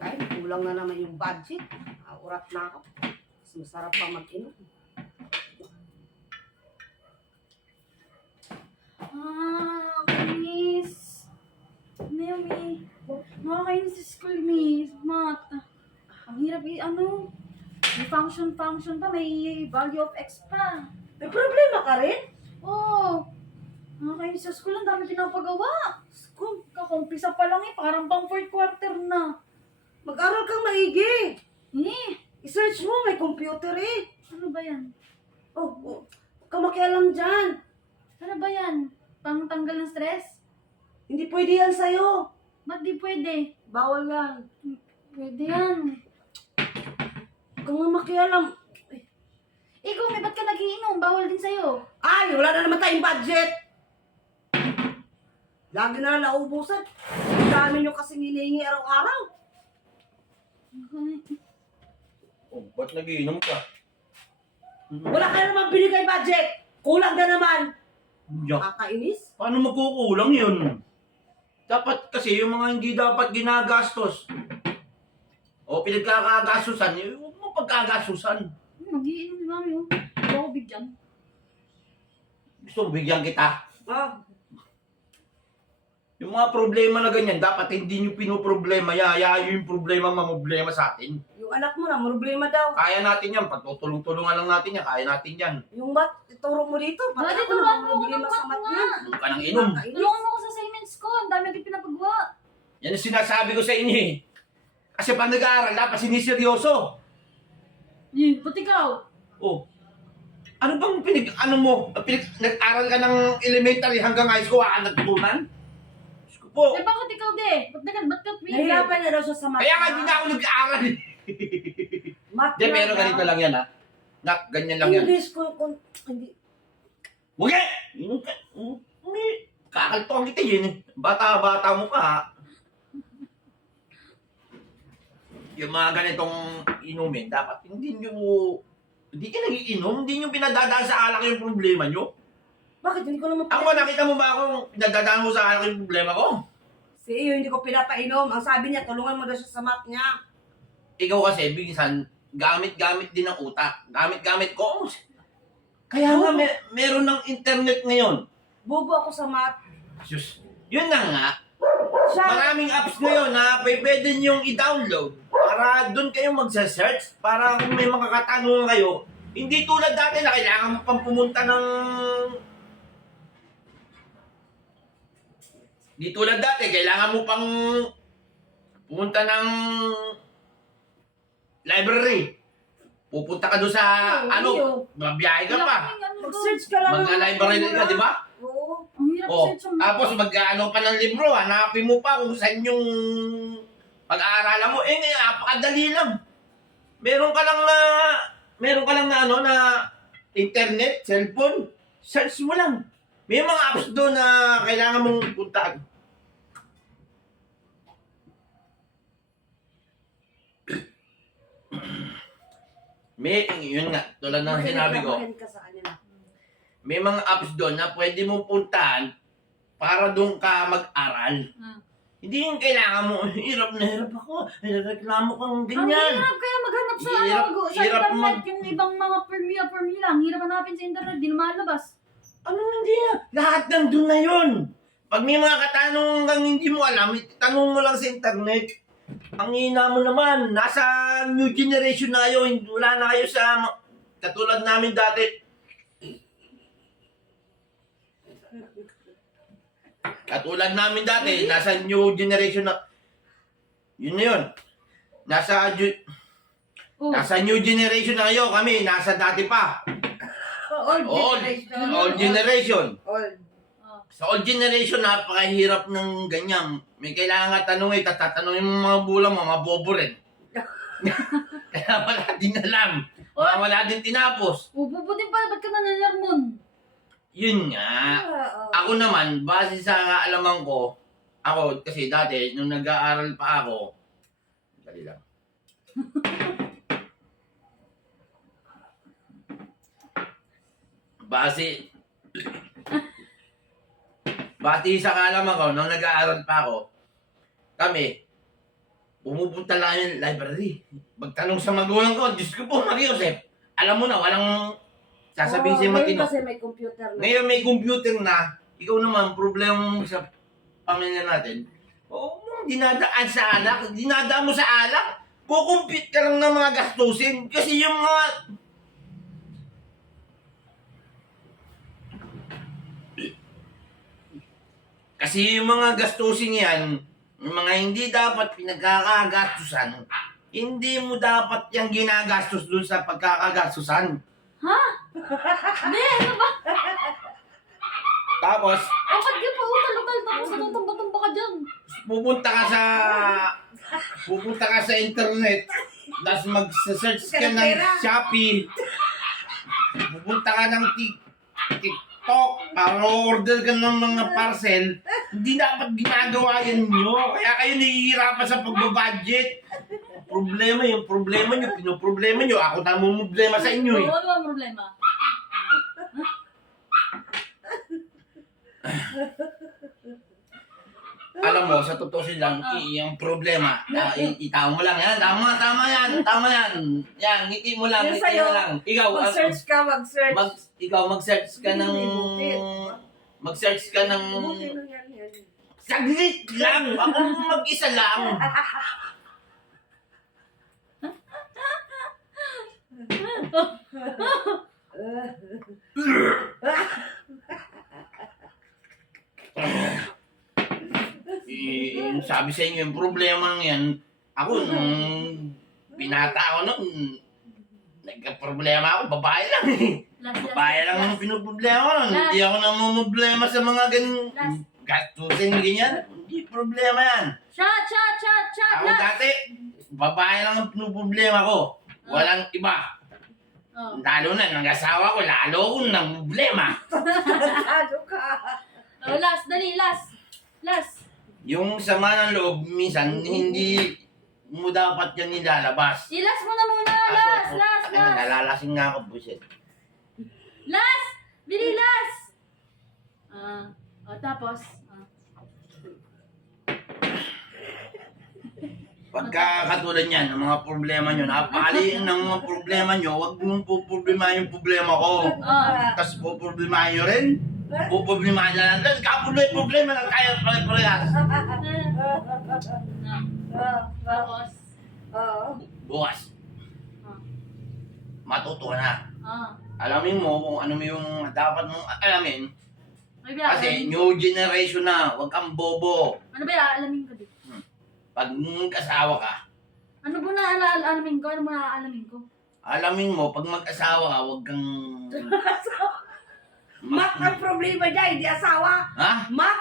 Ay, kulang na naman yung budget. Urat na ako. Mas masarap pa mag-inom. Miss. Nemi. Nakakainis sa school, Miss. Mat. Ang hirap may function pa, may value of X pa. May problema ka rin? Oo. Nakakainis sa school, ang dami pinapagawa. School, kakumpisa pa lang parang pang fourth quarter na. Mag-aral kang maigi. Eh, I-search mo, may computer eh. ano ba yan? Huwag ka makialam dyan. Ano ba yan? Pang-tanggal ng stress? Hindi pwede yan sa'yo. Ba't di pwede? Bawal yan. Pwede yan. Huwag kang makialam. Ikaw, ba't ka nagiinom? Bawal din sa'yo. Ay, wala na naman tayong budget. Lagi na lang nauubusan. Ang dami nyo kasing hinihingi araw-araw. Oh, ba't nagiinom ka? Wala ka na naman binigay budget. Kulang na naman. Yak. Kakainis. Paano magkukulang yun? Dapat kasi yung mga hindi dapat ginagastos o pinagkakagasusan, huwag mo pagkagasusan. Nagiinom si mami, oh. Hindi ako bigyan. Gusto mo bigyan kita. Ah, Yung mga problema na ganyan, dapat hindi nyo pinoproblema. Yaya yung problema mamoblema sa atin. yung anak mo na, problema daw. Kaya natin yan. Pagtutulong-tulungan lang natin yan. Kaya natin yan. Yung mat, ituro mo dito. Daddy, Pati ako turuan mo ako problema ng sa mat mat nga. niya. Huwag ka nang inom. Kakainis. Tulungan mo ako sa assignments ko. Ang dami natin pinapagawa. Yan ang sinasabi ko sa inyo eh. Kasi pag nag-aaral, dapat siniseryoso. Ba't ikaw? Oh. Ano bang nag-aral ka ng elementary hanggang high school, nagtutunan? Diyos ko po. Bakit ikaw, de? Ba't ka pwede? Nahirapan na daw siya sa mat. Kaya nga hindi na ako nag-aaral eh. Mat Hindi, pero ganito lang yan ha. Nak, ganyan lang yan. English kung hindi. Huwag eh! Kakaltuhan kita yun eh. Bata-bata mo pa ha. Yung mga ganitong inumin, dapat hindi ka nagiinom, hindi nyo pinadadaan sa alak yung problema nyo. Bakit hindi ko naman Ako, nakita mo ba akong pinadadaan mo sa alak yung problema ko? Si iyo, hindi ko pinapainom. Ang sabi niya, tulungan mo daw siya sa mat niya. Ikaw kasi, bigisan, gamit-gamit din ang utak. Gamit-gamit ko. Kaya nga, meron ng internet ngayon. Bobo ako sa mat. Diyos, yun na nga. Siya, Maraming apps ngayon na pwede niyong i-download para doon kayo magsa-search para kung may mga katanungan kayo. Hindi tulad dati na kailangan mo pang pumunta ng... Hindi tulad dati, kailangan mo pang pumunta ng library. Pupunta ka doon sa, mabiyahe ka pa. mag-search ka lang. Magka-library ka, di ba? Oo. Ang hirap Oh, kasi sa tapos mag-ano pa ng libro, hanapin mo pa kung saan yung pag-aaralan mo. Napakadali lang. Meron ka lang na internet, cellphone, search mo lang. May mga apps doon na kailangan mong puntaan. Yun nga, tulad ng sinabi ko. Makinig ka sa kanila. May mga apps doon na pwede mong puntahan para doon ka mag-aral. Hindi yung kailangan mo, hirap na hirap ako, reklamo kang Ang ganyan. hirap kaya maghanap sa Hirap- sa hirap internet yung ibang mga formula. Ang hirap hanapin sa internet, di na malabas. Ano hindi na? Lahat nandun na yun. Pag may mga katanungan kang hindi mo alam, tanong mo lang sa internet. Ang hina mo naman, nasa new generation na kayo, wala na kayo sa katulad namin dati. Katulad namin dati, nasa new generation na. Yun na yun. Nasa new generation na kayo, kami, nasa dati pa. Old generation. Old. Sa old generation, napakahirap ng ganyan. May kailangan ka tanongin, tatanungin mo mga bulang, mga bobo rin. Kaya wala din alam. Wala din tinapos. Puputin pa, ba't ka nananarmon? Yun nga. Ako naman, base sa kaalaman ko, ako kasi dati, nung nag-aaral pa ako, dali lang. Base sa kaalaman ko, nung nag-aaral pa ako, kami, pumupunta lang yung library. Magtanong sa magulang ko, Diyos ko po, Maria Josep, alam mo na, walang sasabihin Oo, siya ngayon matino. kasi may computer na. Ngayon may computer na, ikaw naman, problema mo sa pamilya natin, dinadaan sa alak, dinadaan mo sa alak, kukumpit ka lang ng mga gastusin. Kasi yung mga... Kasi yung mga gastusin yan, yung mga hindi dapat pinagkakagastusan, hindi mo dapat yung ginagastos dun sa pagkakagastusan. Ha? Hindi, ano ba? Tapos, Dapat ka pa utal-utal tapos natutamba-tamba ka dyan. pupunta ka sa internet, tapos mag-search ka ng Shopee, pupunta ka ng TikTok, para order ka ng mga parcel, hindi dapat ginagawa yan nyo. Kaya kayo nahihirapan sa pagbabudget. Problema yung problema nyo, pinoproblema nyo. Ako na problema sa inyo eh. Oo, ano ang problema? Alam mo, sa totoo lang, yung problema, itaw mo lang yan. Tama yan. Yan, ngiti mo lang, Yung ngiti sa'yo, mo lang. Ikaw, Mag-search ka, mag-search. mag-search ka ng... Mag-search ka ng... Buti na yan. Saglit lang! Ako mag-isa lang! Sabi sa inyo, yung problema yan, ako nung pinata ako nung nagka-problema ako, babae lang eh. Babae lang ang pinoproblema ko nun. Hindi ako namumblema sa mga ganun gastusin ganyan. Hindi problema yan. Shot! Ako dati, babae lang ang pinoproblema ko. Walang iba. Oh. Lalo na, nag-asawa ko, lalo akong namumblema. Ano ka? Oh, last, dali, last. Last. Yung sama ng loob, minsan, hindi mo dapat yan nilalabas. I-last mo na muna. Last. Nalalasing nga ako, buset. Last! Bili, last! Tapos? Pagka katulad yan, ng mga problema nyo, napakaliin ng mga problema nyo, huwag mong puproblemahin yung problema ko. Tapos puproblemahin nyo rin. Puproblemahin na lang. Kapuloy problema lang tayo pare-parehas. Tapos? Bukas, matuto na. Ah. Alamin mo kung ano yung dapat mong alamin. Ano ba? Kasi new generation na, huwag kang bobo. Ano ba? Alamin ko dito. Pag mag-asawa ka, Ano ba alamin ko? Ano ba alamin ko? alamin mo, pag mag-asawa ka, huwag kang... Mat ang problema niya, hindi asawa. Ha? Mat?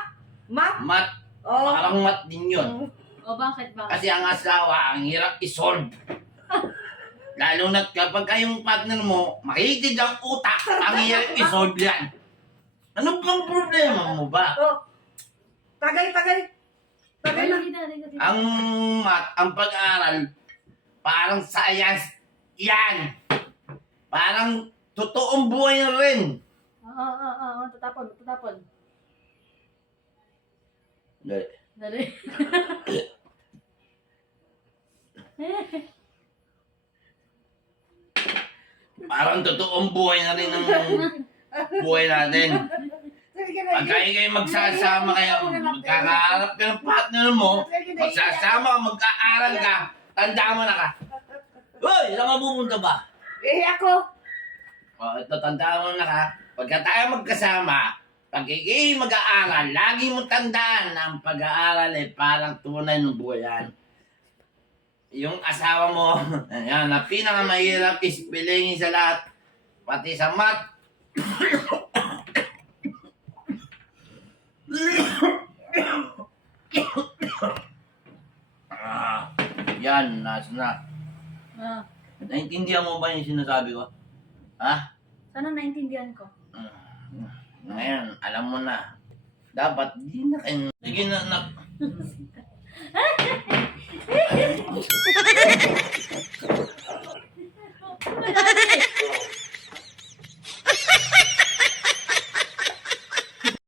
Mat. Oh. Parang mat din yun. O bakit? Kasi ang asawa, ang hirap isolve. Lalo na kapag kayong partner mo, makitid ang utak, ang hirap isolve yan. Ano bang problema mo ba? Oh. Tagay. Tagay na. Ang mat, ang pag-aaral, parang science yan. Parang totoong buhay na rin. Tatapon. Dali. Dali. Parang totoong buhay na rin ang buhay natin. Pag kayo magsasama kayo, magkakaharap ka ng partner mo, magsasama ka, mag-aaral ka, tandaan mo na ka. Hoy, saan ka pupunta ba? Ako. O, ito, tandaan mo na ka. Pagka tayo magkasama, pag ikay mag-aaral, lagi mo tandaan na ang pag-aaral ay parang tunay ng buhay yan. Yung asawa mo, yan, na pinakamahirap ispilingin sa lahat, pati sa math. Yan, nasa na. Naintindihan mo ba yung sinasabi ko? Ha? Sana naintindihan ko. Ngayon, alam mo na. Dapat, di na kayo... Sige na... Dali.